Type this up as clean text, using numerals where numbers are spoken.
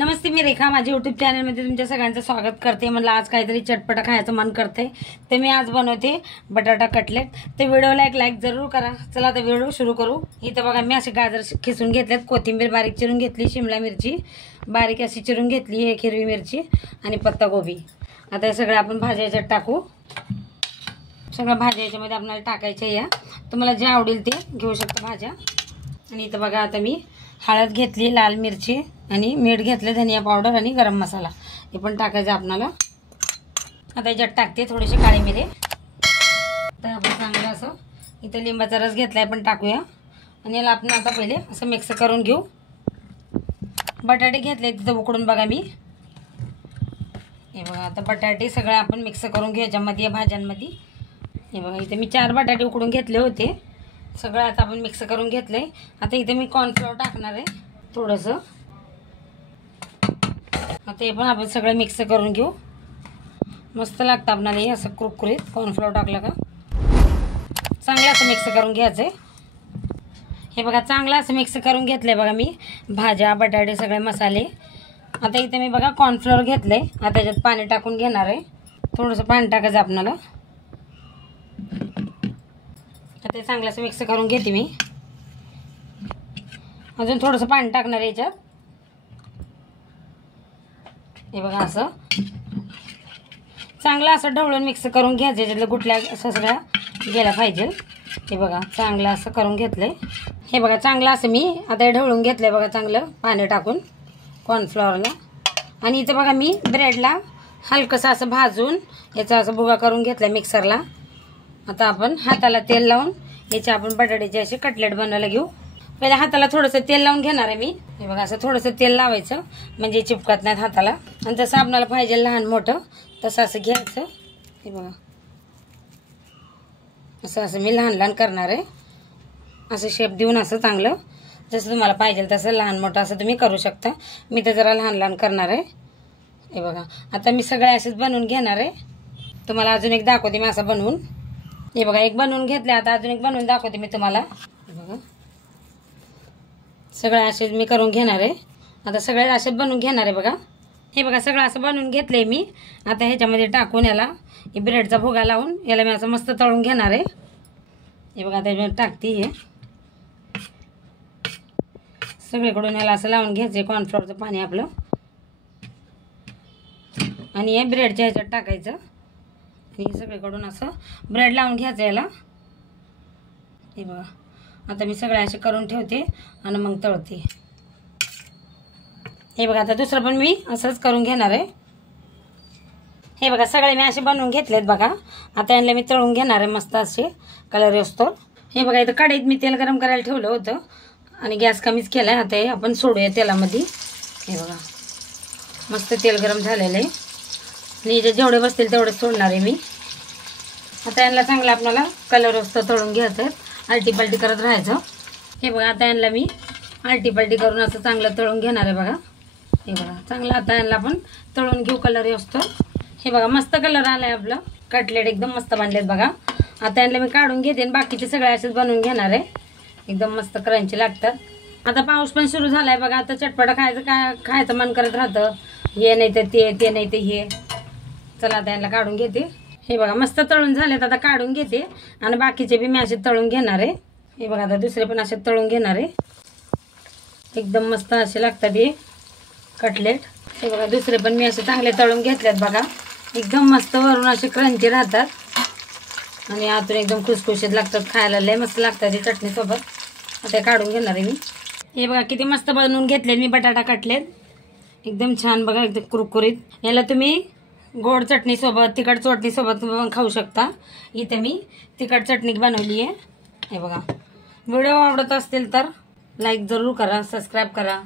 नमस्ते, मी रेखा माझ्या यूट्यूब चॅनलमध्ये तुमच्या सगळ्यांचं स्वागत करते। मला आज काहीतरी चटपटा खायचं मन करते, ते मी आज बनवते बटाटा कटलेट। ते व्हिडिओला एक लाईक जरूर करा। चला आता व्हिडिओ सुरू करू। इथे बघा मी असे गाजर खिसून घेतलेत, कोथिंबीर बारीक चिरून घेतली, शिमला मिरची बारीक अशी चिरून घेतली, एक हिरवी मिरची आणि पत्ता गोबी। आता हे सगळं आपण भाज्या याच्यात टाकू। सगळं भाज्या याच्यामध्ये आपल्याला टाकायच्या, या तुम्हाला जे आवडेल ते घेऊ शकता भाज्या। आणि इथं बघा आता मी हळद घेतली, लाल मिरची आणि मीठ घेतले, धनिया पावडर आणि गरम मसाला हे पण टाकायचं आपल्याला। आता याच्यात टाकते थोडेसे काळे मिरे। तर आपण चांगलं असं इथं लिंबाचा रस घेतलाय पण टाकूया आणि याला आपण आता पहिले असं मिक्स करून घेऊ। बटाटे घेतले तिथं उकडून बघा मी, हे बघा आता बटाटे सगळे आपण मिक्स करून घेऊ याच्यामध्ये भाज्यांमध्ये। हे बघा इथे मी 4 बटाटे उकडून घेतले होते, सगळं आता आपण मिक्स करून घेतलंय। आता इथे मी कॉर्नफ्लोअर टाकणार आहे थोडंसं। आता हे पण आपण सगळं मिक्स करून घेऊ। मस्त लागतं आपल्याला हे असं कुरकुरीत कॉर्नफ्लोअर टाकलं का। चांगलं असं मिक्स करून घ्यायचं आहे। हे बघा चांगलं असं मिक्स करून घेतलंय बघा मी, भाज्या बटाटे सगळे मसाले। आता इथे मी बघा कॉर्नफ्लोअर घेतलंय, आता याच्यात पाणी टाकून घेणार आहे। थोडंसं पाणी टाकायचं आपल्याला। आता हे चांगलं असं मिक्स करून घेते मी। अजून थोडंसं पाणी टाकणार याच्यात। हे बघा असं चांगलं असं ढवळून मिक्स करून घ्यायचं, याच्यातलं गुठल्या असं सगळ्या गेला पाहिजे। हे बघा चांगलं असं करून घेतलंय। हे बघा चांगलं असं मी आता हे ढवळून घेतलंय बघा चांगलं पाणी टाकून कॉर्नफ्लॉवरला। आणि इथे बघा मी ब्रेडला हलकंसं असं भाजून याचा असं भुगा करून घेतलाय मिक्सरला। आता आपण हाताला तेल लावून याचे आपण बटाट्याचे असे कटलेट बनवायला घेऊ। पहिले हाताला थोडंसं तेल लावून घेणार आहे मी। हे बघा असं थोडंसं तेल लावायचं म्हणजे चिपकत नाहीत हाताला। आणि जसं आपल्याला पाहिजे लहान मोठं तसं असं घ्यायचं। हे बघा असं असं मी लहान लहान करणार आहे, असं शेप देऊन असं चांगलं जसं तुम्हाला पाहिजे तसं लहान मोठं असं तुम्ही करू शकता। मी तर जरा लहान लहान करणार आहे। हे बघा आता मी सगळे असेच बनवून घेणार आहे। तुम्हाला अजून एक दाखवते मी असं बनवून। हे बघा एक बनवून घेतले, आता अजून एक बनवून दाखवते मी तुम्हाला। बघा सगळं असेच मी करून घेणार आहे। आता सगळे असे बनवून घेणार आहे बघा। हे बघा सगळं असं बनवून घेतलंय मी। आता ह्याच्यामध्ये टाकून याला ब्रेडचा भुगा लावून याला मी असं मस्त तळून घेणार आहे। हे बघा आता टाकते हे सगळीकडून याला असं लावून घ्यायचं कॉर्नफ्लॉवरचं पाणी आपलं आणि हे ब्रेडच्या ह्याच्यात टाकायचं आणि सगळीकडून असं ब्रेड लावून घ्यायचं याला। हे बघा आता मी सगळे असे करून ठेवते आणि मग तळते। हे बघा आता दुसरं पण मी असंच करून घेणार आहे। हे बघा सगळे मी असे बनवून घेतलेत बघा। आता यांना मी तळून घेणार आहे मस्त असे कलर असतो। हे बघा इथं कढईत मी तेल गरम करायला ठेवलं होतं आणि गॅस कमीच केलाय। आता हे आपण सोडूया तेलामध्ये। हे बघा मस्त तेल गरम झालेलं आहे आणि जेवढे बसतील तेवढे सोडणार आहे मी। आता यांना चांगलं आपल्याला कलर असतो तळून घ्यायचं, आलटी पलटी करत राहायचं। हे बघा आता यांना मी आलटी पलटी करून असं चांगलं तळून घेणार आहे बघा। हे बघा चांगलं आता यांना आपण तळून घेऊ कलर असतो। हे बघा मस्त कलर आलाय आपलं कटलेट, एकदम मस्त बनलेत बघा। आता यांना मी काढून घेते आणि बाकीचे सगळे असेच बनवून घेणार आहे, एकदम मस्त क्रंची लागतात। आता पाऊस पण सुरू झालाय बघा, आता चटपटा खायचं मन करत राहतं, हे नाही तर ते नाही तर हे। चला आता यांना काढून घेते। हे बघा मस्त तळून झालेत, आता काढून घेते आणि बाकीचे बी मी असे तळून घेणार आहे। हे बघा आता दुसरे पण असे तळून घेणार आहे, एकदम मस्त असे लागतात हे कटलेट। हे बघा दुसरे पण मी असे चांगले तळून घेतलेत बघा, एकदम मस्त वरून असे क्रंची राहतात आणि आतून एकदम खुसखुशीत लागतात, खायला लय मस्त लागतात हे चटणी सोबत। आता काढून घेणार आहे मी। हे बघा किती मस्त बनवून घेतले मी बटाटा कटलेट, एकदम छान बघा, एकदम कुरकुरीत। याला तुम्ही गोड चटणी सोबत तिखट चटणी सोबत खाऊ शकता। इथे मी तिखट चटणी बनवली आहे। हे बघा व्हिडिओ आवडत असतील तर लाईक जरूर करा, सबस्क्राईब करा।